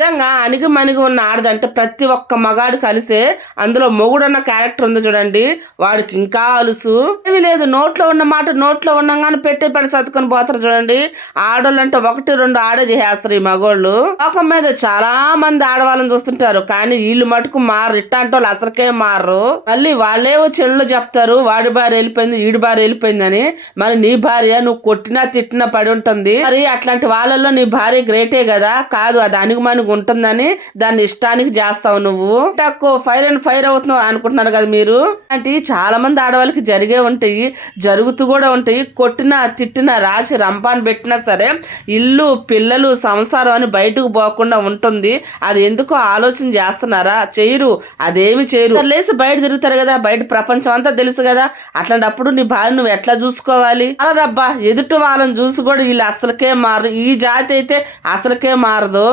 నిజంగా అణిగి మణిగి ఉన్న ఆడదంటే ప్రతి ఒక్క మగాడు కలిసే అందులో మొగుడన్న క్యారెక్టర్ ఉంది చూడండి. వాడికి ఇంకా అలుసు ఏమీ లేదు. నోట్లో ఉన్న మాట నోట్లో ఉన్నగానే పెట్టే పెడ సర్దుకొని పోతారు చూడండి. ఆడోళ్ళు అంటే ఒకటి రెండు ఆడే చేసేస్తారు ఈ మగోళ్ళు. లోకం మీద చాలా మంది ఆడవాళ్ళని చూస్తుంటారు, కానీ వీళ్ళు మటుకు మారు. ఇట్టాంటి వాళ్ళు అసలుకే మారు. మళ్ళీ వాళ్ళేవో చెళ్ళు చెప్తారు, వాడి భార్య వెళ్ళిపోయింది, వీడి భార్య వెళ్ళిపోయిందని. మరి నీ భార్య నువ్వు కొట్టినా తిట్టినా పడి ఉంటుంది. మరి అట్లాంటి వాళ్ళల్లో నీ భార్య గ్రేటే కదా. కాదు, అది అణిగిమణిగి ఉంటుందని దాన్ని ఇష్టానికి చేస్తావు నువ్వు. ఫైర్ అండ్ ఫైర్ అవుతున్నావు అనుకుంటున్నారు కదా మీరు. అంటే చాలా మంది ఆడవాళ్ళకి జరిగే ఉంటాయి, జరుగుతూ కూడా ఉంటాయి. కొట్టినా తిట్టినా రాసి రంపాన్ని పెట్టినా సరే ఇల్లు పిల్లలు సంసారం అని బయటకు పోకుండా ఉంటుంది. అది ఎందుకో ఆలోచన చేస్తున్నారా? చేయరు, అదేమి చేయరు. లేసి బయట తిరుగుతారు కదా, బయట ప్రపంచం అంతా తెలుసు కదా. అట్లాంటప్పుడు నీ భార్య నువ్వు ఎట్లా చూసుకోవాలి? అలా రబ్బా, ఎదుటి వాళ్ళని చూసి కూడా వీళ్ళు అసలుకే మారు. ఈ జాతి అయితే అసలుకే మారదు.